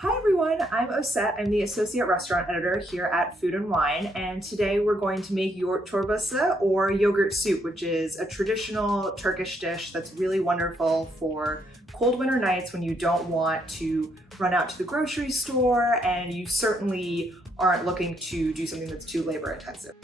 Hi everyone, I'm Osette. I'm the Associate Restaurant Editor here at Food and Wine, and today we're going to make Yayla Çorbası or yogurt soup, which is a traditional Turkish dish that's really wonderful for cold winter nights when you don't want to run out to the grocery store and you certainly aren't looking to do something that's too labor intensive.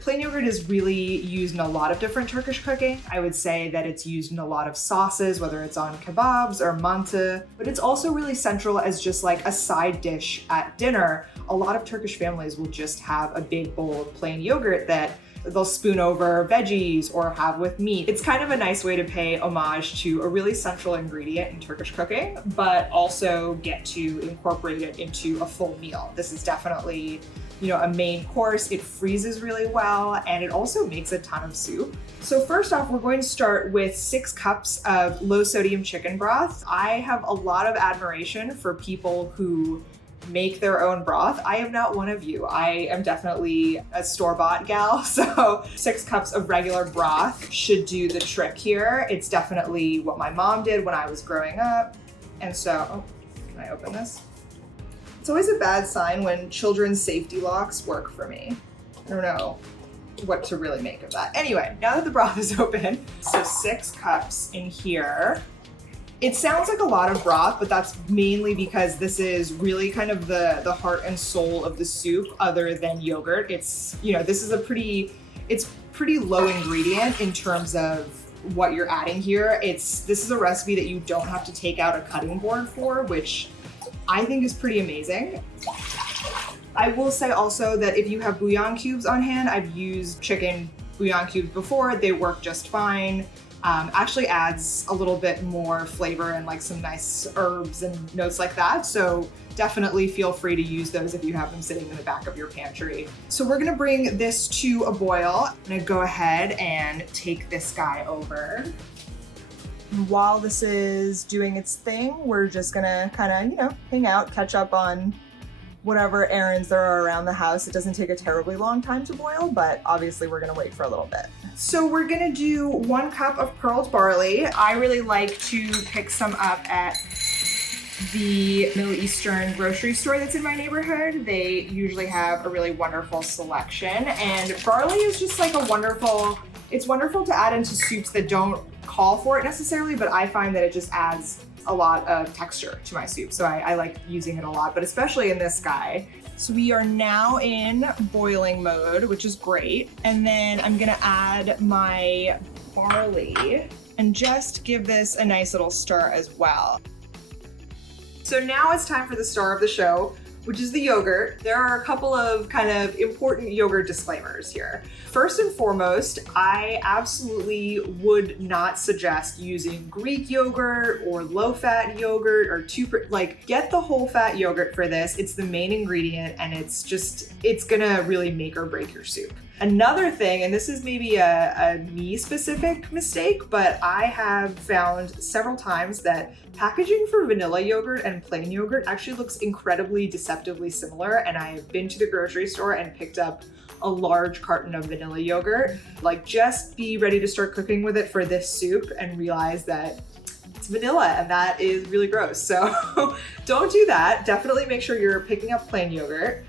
Plain yogurt is really used in a lot of different Turkish cooking. I would say that it's used in a lot of sauces, whether it's on kebabs or mantı, but it's also really central as just like a side dish at dinner. A lot of Turkish families will just have a big bowl of plain yogurt that they'll spoon over veggies or have with meat. It's kind of a nice way to pay homage to a really central ingredient in Turkish cooking, but also get to incorporate it into a full meal. This is definitely, a main course. It freezes really well, and it also makes a ton of soup. So first off, we're going to start with 6 cups of low sodium chicken broth. I have a lot of admiration for people who make their own broth. I am not one of you. I am definitely a store-bought gal, so 6 cups of regular broth should do the trick here. It's definitely what my mom did when I was growing up. And so, can I open this? It's always a bad sign when children's safety locks work for me. I don't know what to really make of that. Anyway, now that the broth is open, so 6 cups in here. It sounds like a lot of broth, but that's mainly because this is really kind of the heart and soul of the soup other than yogurt. It's, this is it's pretty low ingredient in terms of what you're adding here. This is a recipe that you don't have to take out a cutting board for, which I think is pretty amazing. I will say also that if you have bouillon cubes on hand, I've used chicken bouillon cubes before, they work just fine. Actually adds a little bit more flavor and like some nice herbs and notes like that. So definitely feel free to use those if you have them sitting in the back of your pantry. So we're gonna bring this to a boil. I'm gonna go ahead and take this guy over. While this is doing its thing, we're just gonna kind of, hang out, catch up on whatever errands there are around the house. It doesn't take a terribly long time to boil, but obviously we're gonna wait for a little bit. So we're gonna do 1 cup of pearled barley. I really like to pick some up at the Middle Eastern grocery store that's in my neighborhood. They usually have a really wonderful selection, and barley is just like it's wonderful to add into soups that don't call for it necessarily, but I find that it just adds a lot of texture to my soup. So I like using it a lot, but especially in this guy. So we are now in boiling mode, which is great. And then I'm gonna add my barley and just give this a nice little stir as well. So now it's time for the star of the show, which is the yogurt. There are a couple of kind of important yogurt disclaimers here. First and foremost, I absolutely would not suggest using Greek yogurt or low-fat yogurt or get the whole-fat yogurt for this. It's the main ingredient, and it's gonna really make or break your soup. Another thing, and this is maybe a me-specific mistake, but I have found several times that packaging for vanilla yogurt and plain yogurt actually looks incredibly deceptively similar, and I have been to the grocery store and picked up a large carton of vanilla yogurt. Just be ready to start cooking with it for this soup and realize that it's vanilla, and that is really gross. So don't do that. Definitely make sure you're picking up plain yogurt.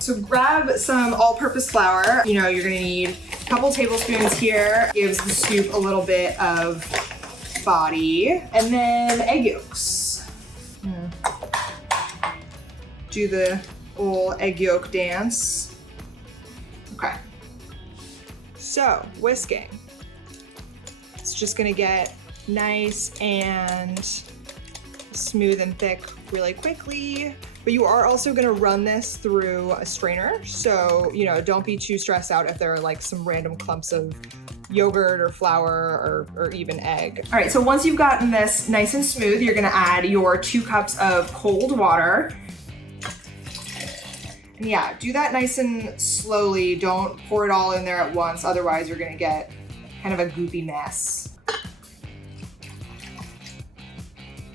So grab some all-purpose flour. You're gonna need a couple tablespoons here. Gives the soup a little bit of body. And then egg yolks. Do the old egg yolk dance. Okay. So, whisking. It's just gonna get nice and smooth and thick really quickly. But you are also gonna run this through a strainer. So, don't be too stressed out if there are some random clumps of yogurt or flour or even egg. All right, so once you've gotten this nice and smooth, you're gonna add your 2 cups of cold water. And yeah, do that nice and slowly. Don't pour it all in there at once. Otherwise, you're gonna get kind of a goopy mess.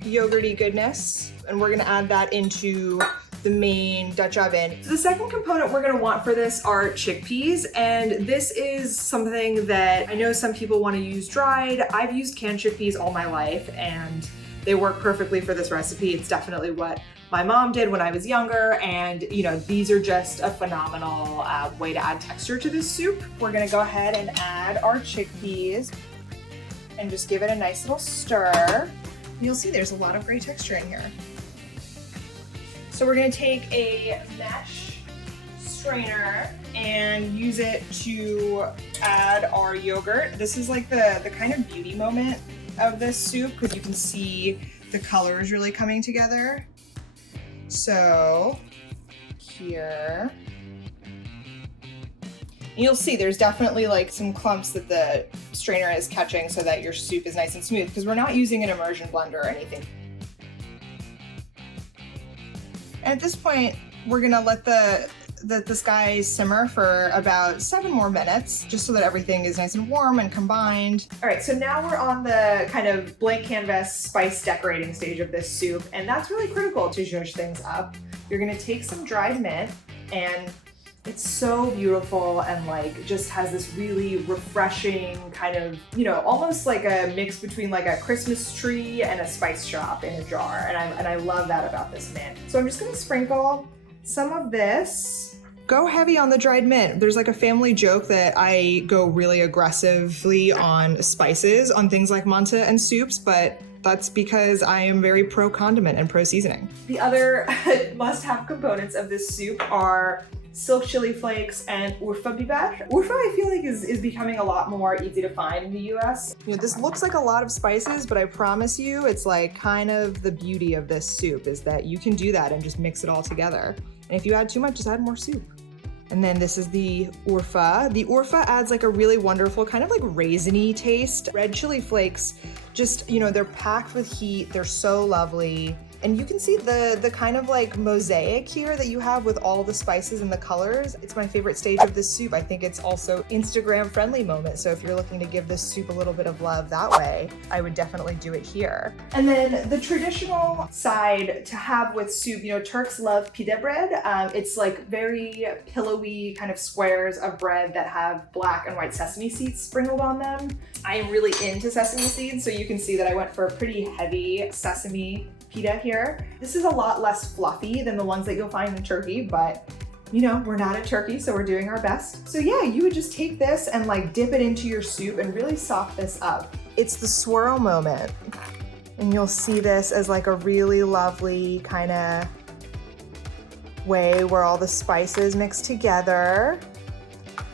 Yogurty goodness. And we're gonna add that into the main Dutch oven. So the second component we're gonna want for this are chickpeas, and this is something that I know some people wanna use dried. I've used canned chickpeas all my life, and they work perfectly for this recipe. It's definitely what my mom did when I was younger, and you know, these are just a phenomenal way to add texture to this soup. We're gonna go ahead and add our chickpeas and just give it a nice little stir. You'll see there's a lot of great texture in here. So we're gonna take a mesh strainer and use it to add our yogurt. This is like the kind of beauty moment of this soup, because you can see the colors really coming together. So here, and you'll see there's definitely like some clumps that the strainer is catching so that your soup is nice and smooth, because we're not using an immersion blender or anything. And at this point, we're gonna let this guy simmer for about 7 more minutes, just so that everything is nice and warm and combined. All right, so now we're on the kind of blank canvas spice decorating stage of this soup, and that's really critical to zhuzh things up. You're gonna take some dried mint, and it's so beautiful and like just has this really refreshing kind of, you know, almost like a mix between like a Christmas tree and a spice shop in a jar. And I love that about this mint. So I'm just gonna sprinkle some of this. Go heavy on the dried mint. There's like a family joke that I go really aggressively on spices on things like manta and soups, but that's because I am very pro condiment and pro seasoning. The other must-have components of this soup are silk chili flakes and Urfa biber. Urfa, I feel like is becoming a lot more easy to find in the US. You know, this looks like a lot of spices, but I promise you, it's like kind of the beauty of this soup is that you can do that and just mix it all together. And if you add too much, just add more soup. And then this is the Urfa. The Urfa adds like a really wonderful kind of like raisiny taste. Red chili flakes, just, you know, they're packed with heat. They're so lovely. And you can see the kind of like mosaic here that you have with all the spices and the colors. It's my favorite stage of this soup. I think it's also Instagram friendly moment. So if you're looking to give this soup a little bit of love that way, I would definitely do it here. And then the traditional side to have with soup, you know, Turks love pide bread. It's like very pillowy kind of squares of bread that have black and white sesame seeds sprinkled on them. I am really into sesame seeds, so you can see that I went for a pretty heavy sesame pita here. This is a lot less fluffy than the ones that you'll find in Turkey, but you know, we're not in Turkey, so we're doing our best. So yeah, you would just take this and like dip it into your soup and really soak this up. It's the swirl moment. And you'll see this as like a really lovely kind of way where all the spices mix together.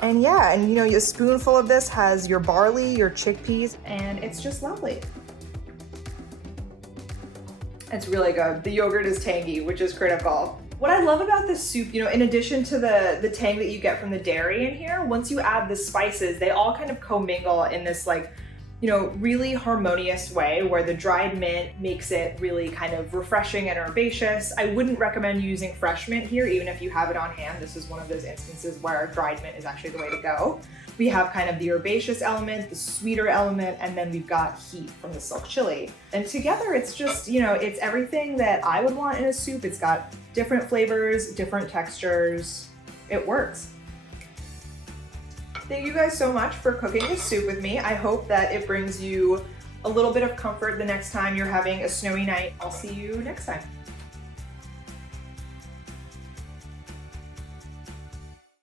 And yeah, and you know, a spoonful of this has your barley, your chickpeas, and it's just lovely. It's really good. The yogurt is tangy, which is critical. What I love about this soup, you know, in addition to the tang that you get from the dairy in here, once you add the spices, they all kind of commingle in this like, you know, really harmonious way where the dried mint makes it really kind of refreshing and herbaceous. I wouldn't recommend using fresh mint here, even if you have it on hand. This is one of those instances where dried mint is actually the way to go. We have kind of the herbaceous element, the sweeter element, and then we've got heat from the silk chili. And together it's just, you know, it's everything that I would want in a soup. It's got different flavors, different textures. It works. Thank you guys so much for cooking this soup with me. I hope that it brings you a little bit of comfort the next time you're having a snowy night. I'll see you next time.